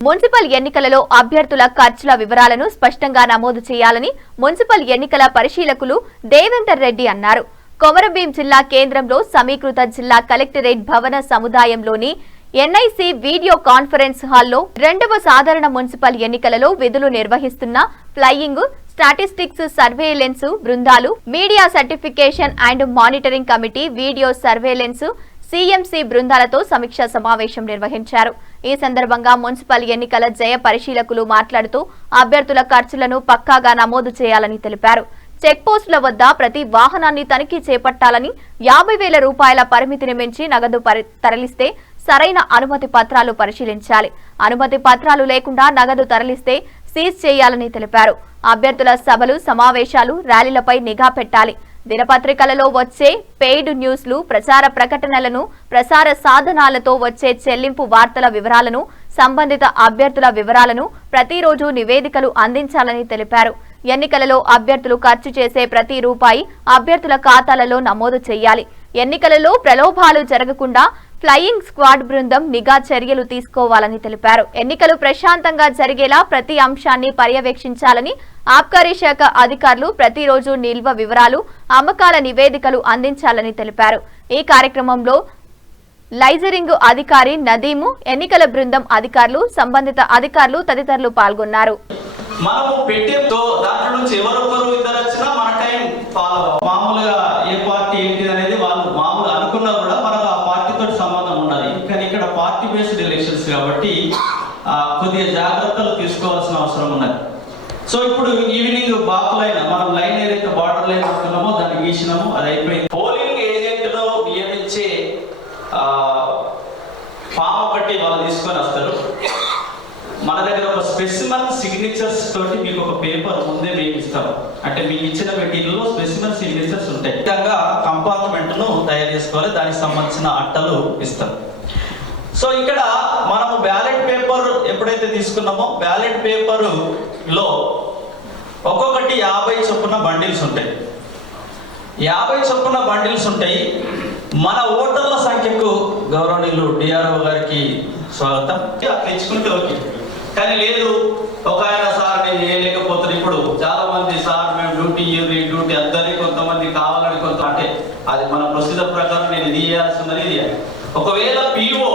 Municipal ఎన్నికలలో అభ్యర్థుల ఖర్చుల వివరాలను స్పష్టంగా నమోదు చేయాలని మున్సిపల్ ఎన్నికల పరిశీలకులు దేవేందర్ రెడ్డి అన్నారు. కొమరంభీం జిల్లా కేంద్రంలో సమీకృత జిల్లా కలెక్టరేట్ భవన సముదాయంలోని ఎన్ఐసి వీడియో కాన్ఫరెన్స్ హాల్లో 2వ సాధారణ మున్సిపల్ ఎన్నికలలో విధులు నిర్వహిస్తున్న ఫ్లయింగ్ స్టాటిస్టిక్స్ సర్వేలెన్స్ బృందాలు, media certification and monitoring committee, video surveillance CMC బృందాలతో సమీక్ష సమావేశం నిర్వహించారు. ఈ సందర్భంగా మున్సిపల్ ఎన్నికల జయ పరిశీలకులు మాట్లాడుతూ అభ్యర్థుల ఖర్చులను పక్కాగా నమోదు చేయాలని తెలిపారు. చెక్పోస్టుల వద్ద ప్రతి వాహనాన్ని తనిఖీ చేపట్టాలని, 50,000 రూపాయల పరిమితిని మించి నగదు తరలిస్తే సరైన అనుమతి పత్రాలు పరిశీలించాలి. అనుమతి పత్రాలు లేకుండా నగదు తరలిస్తే సీజ్ చేయాలని తెలిపారు. అభ్యర్థుల సభలు, సమావేశాలు, ర్యాలీలపై నిఘా పెట్టాలి. దినపత్రికలలో వచ్చే పెయిడ్ న్యూస్లు, ప్రచార ప్రకటనలను, ప్రసార సాధనాలతో వచ్చే చెల్లింపు వార్తల వివరాలను, సంబంధిత అభ్యర్థుల వివరాలను ప్రతిరోజు నివేదికలు అందించాలని తెలిపారు. ఎన్నికలలో అభ్యర్థులు ఖర్చు చేసే ప్రతి రూపాయి అభ్యర్థుల ఖాతాలలో నమోదు చేయాలి. ఎన్నికలలో ప్రలోభాలు జరగకుండా ఫ్లయింగ్ స్క్వాడ్ బృందం నిఘా చర్యలు తీసుకోవాలని తెలిపారు. ఎన్నికలు ప్రశాంతంగా జరిగేలా ప్రతి అంశాన్ని పర్యవేక్షించాలని ఆబ్కారీ శాఖ అధికారులు ప్రతిరోజు నిల్వ వివరాలు, అమ్మకాల నివేదికలు అందించాలని తెలిపారు. ఈ కార్యక్రమంలో లైజరింగ్ అధికారి నదీము, ఎన్నికల బృందం అధికారులు, సంబంధిత అధికారులు తదితరులు పాల్గొన్నారు. మనము పెట్టేతో దాంట్లో నుంచి ఎవరొకరు ఇద్దరు వచ్చినా మన టైం ఫాలో. మామూలుగా ఏ పార్టీ ఏంటిది అనేది వాళ్ళు మామూలు అనుకున్నా కూడా మనకు ఆ పార్టీతో సంబంధం ఉండాలి. కానీ ఇక్కడ పార్టీ బేస్డ్ ఎలక్షన్స్ కాబట్టి కొద్దిగా జాగ్రత్తలు తీసుకోవాల్సిన అవసరం ఉన్నది. సో ఇప్పుడు ఈవినింగ్ బాకులైన మనం లైన్ ఏదైతే బార్డర్ లైన్ అనుకున్నామో దాన్ని గీసినాము, అది అయిపోయింది. పోలింగ్ ఏజెంట్ను నియమించే ఫామ్ ఒకటి వాళ్ళు తీసుకొని వస్తారు. మన దగ్గర ఒక స్పెసిమన్ సిగ్నేచర్స్ తోటి మీకు ఒక పేపర్ ముందే మేము ఇస్తాం. అంటే మీకు ఇచ్చిన మెటీరియల్లో స్పెసిమన్ సిగ్నేచర్స్ ఉంటాయి. విధంగా కంపార్ట్మెంట్ ను తయారు చేసుకోవాలి, దానికి సంబంధించిన అట్టలు ఇస్తాం. సో ఇక్కడ మనము బ్యాలెట్ పేపర్ ఎప్పుడైతే తీసుకున్నామో బ్యాలెట్ పేపర్ లో ఒక్కొక్కటి 50 చొప్పున బండిల్స్ ఉంటాయి. 50 చొప్పున బండిల్స్ ఉంటాయి. మన ఓటర్ల సంఖ్యకు గౌరవనీయులు డిఆర్ఓ గారికి స్వాగతం. తెచ్చుకుంటే ఓకే, కానీ లేదు ఒక ఆయన సార్ నేను చేయలేకపోతున్నాను. ఇప్పుడు చాలా మంది సార్ మేము డ్యూటీ అందరికీ కొంతమంది కావాలని కొంత, అంటే అది మన ప్రొసీజర్ ప్రకారం నేను ఇది చేయాల్సిందని ఇది. ఒకవేళ పిఓ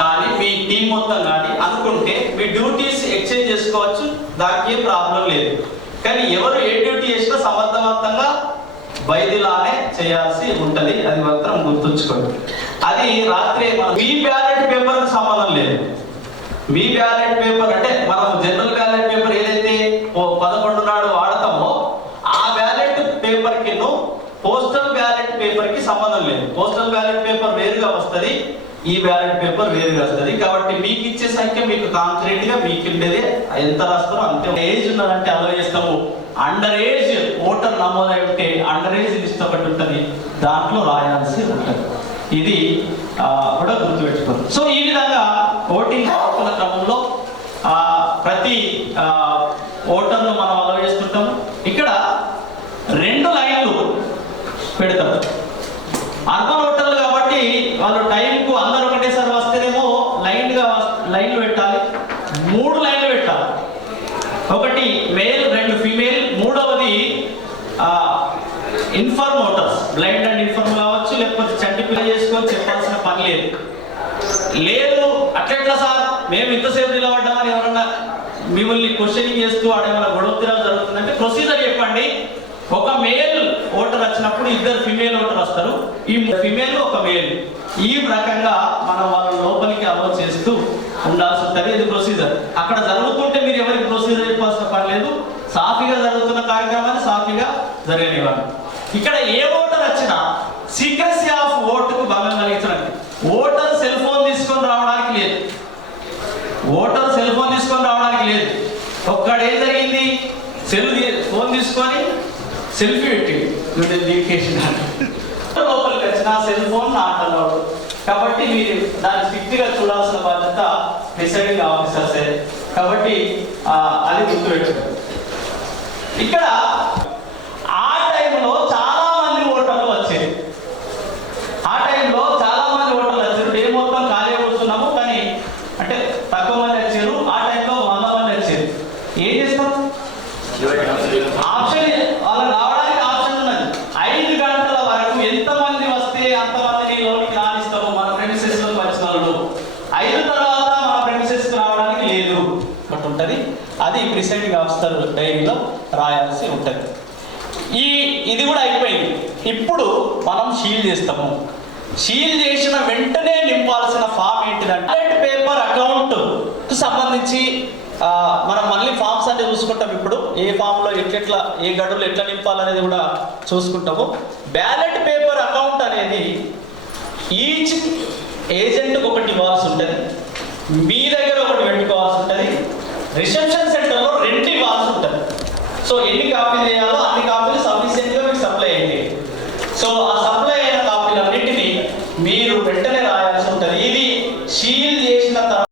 కానీ మీ టీం మొత్తం కానీ అనుకుంటే మీ డ్యూటీస్ ఎక్స్చేంజ్ చేసుకోవచ్చు, దానికి ఏం ప్రాబ్లం లేదు. కానీ ఎవరు ఏ డ్యూటీ చేసినా సమర్థవంతంగా బయలులానే చేయాల్సి ఉంటది, అది మాత్రం గుర్తుంచుకోండి. అది రాత్రి మీ బ్యాలెట్ పేపర్కి సంబంధం లేదు. మీ బ్యాలెట్ పేపర్ అంటే మనం జనరల్ బ్యాలెట్ పేపర్ ఏదైతే 11 నాడు వాడతామో ఆ బ్యాలెట్ పేపర్ కి పోస్టల్ బ్యాలెట్ పేపర్ కి సంబంధం లేదు. పోస్టల్ బ్యాలెట్ పేపర్ వేరుగా వస్తుంది, ఈ బ్యాలెట్ పేపర్ వేరుగా వస్తుంది. కాబట్టి మీకు ఇచ్చే సంఖ్య మీకు కాంక్రీట్ గా మీకు ఉండేదే ఎంత రాస్తారో అంతే. ఏజ్ ఉన్నదంటే అలా చేస్తాము. అండర్ ఏజ్ ఓటర్ నమోదై ఉంటే అండర్ ఏజ్ లిస్ట్ ఒకటి ఉంటుంది, దాంట్లో రాయాల్సి ఉంటుంది. ఇది కూడా గుర్తుపెట్టుకోండి. సో ఈ విధంగా ఓటింగ్ హక్కుల క్రమంలో ప్రతి ఓటర్ను మనం అలవ్ చేస్తుంటాము. ఇక్కడ 2 లైన్లు పెడతారు. అర్బన్ ఓటర్లు కాబట్టి వాళ్ళు టైంకు అందరూ ఒకటేసారి వస్తేనేమో లైన్లు పెట్టాలి. 3 లైన్లు పెట్టాలి. ఒకటి మేల్, 2 ఫీమేల్, మూడవది inform voters, blind and inform కావచ్చు, లేకపోతే చంటి పిల్ల చేసుకొని చెప్పాల్సిన పని లేదు. అట్లెట్లా సార్ మేము ఇంతసేపు నిలబడ్డామని ఎవరన్నా మిమ్మల్ని క్వశ్చనింగ్ చేస్తూ ఆడేమైనా గొడవతీరాలు జరుగుతుందంటే ప్రొసీజర్ చెప్పండి. ఒక మేల్ ఓటర్ వచ్చినప్పుడు 2 ఫిమేల్ ఓటర్ వస్తారు, ఈ ఫిమేల్ ఒక మేల్. ఈ రకంగా మనం వాళ్ళ లోపలికి అలౌ చేస్తూ ఉండాల్సి ఉంటుంది. ఇది ప్రొసీజర్. అక్కడ జరుగుతుంటే మీరు ఎవరికి ప్రొసీజర్ చెప్పాల్సిన పని లేదు. సాఫీగా జరుగుతున్న కార్యక్రమాన్ని సాఫీగా జరగనివ్వాలి. ఇక్కడ ఏ ఓటర్ వచ్చినా సీక్రెసీ ఆఫ్ ఓటుకు భంగం కలిగించడానికి ఓటర్ సెల్ ఫోన్ తీసుకొని రావడానికి లేదు. ఓటర్ సెల్ ఫోన్ తీసుకొని రావడానికి లేదు. ఒక్కడు ఏం జరిగింది, ఫోన్ తీసుకొని సెల్ఫీ పెట్టి లోపలికి వచ్చిన సెల్ ఫోన్ నాట్ అలౌడ్. కాబట్టి మీరు దాన్ని స్ట్రిక్ట్గా చూడాల్సిన బాధ్యత ప్రిసైడింగ్ ఆఫీసర్సే. కాబట్టి అది గుర్తుపెట్టుకోండి. ఇక్కడ ఆ టైంలో చాలా మంది ఓటర్లు వచ్చేది. ఇప్పుడు మనం షీల్ చేస్తాము. షీల్ చేసిన వెంటనే నింపాల్సిన ఫామ్ ఏంటిదంటే బ్యాలెట్ పేపర్ అకౌంట్కు సంబంధించి మనం మళ్ళీ ఫామ్స్ అన్ని చూసుకుంటాం. ఇప్పుడు ఏ ఫామ్లో ఎట్లెట్లా ఏ గడువులు ఎట్లా నింపాలనేది కూడా చూసుకుంటాము. బ్యాలెట్ పేపర్ అకౌంట్ అనేది ఈచ్ ఏజెంట్కి ఒకటి ఇవ్వాల్సి ఉంటుంది, మీ దగ్గర ఒకటి పెట్టుకోవాల్సి ఉంటుంది, రిసెప్షన్ సెంటర్లో 2 ఇవ్వాల్సి ఉంటుంది. సో ఎన్ని కాపీలు చేయాలో అన్ని కాపీలు సఫిషియెంట్గా మీకు సప్లై అయ్యింది. సో ఆ సప్లై అయిన కాపీలన్నింటినీ మీరు వెంటనే రాయాల్సి ఉంటుంది. ఇది షీల్ చేసిన తర్వాత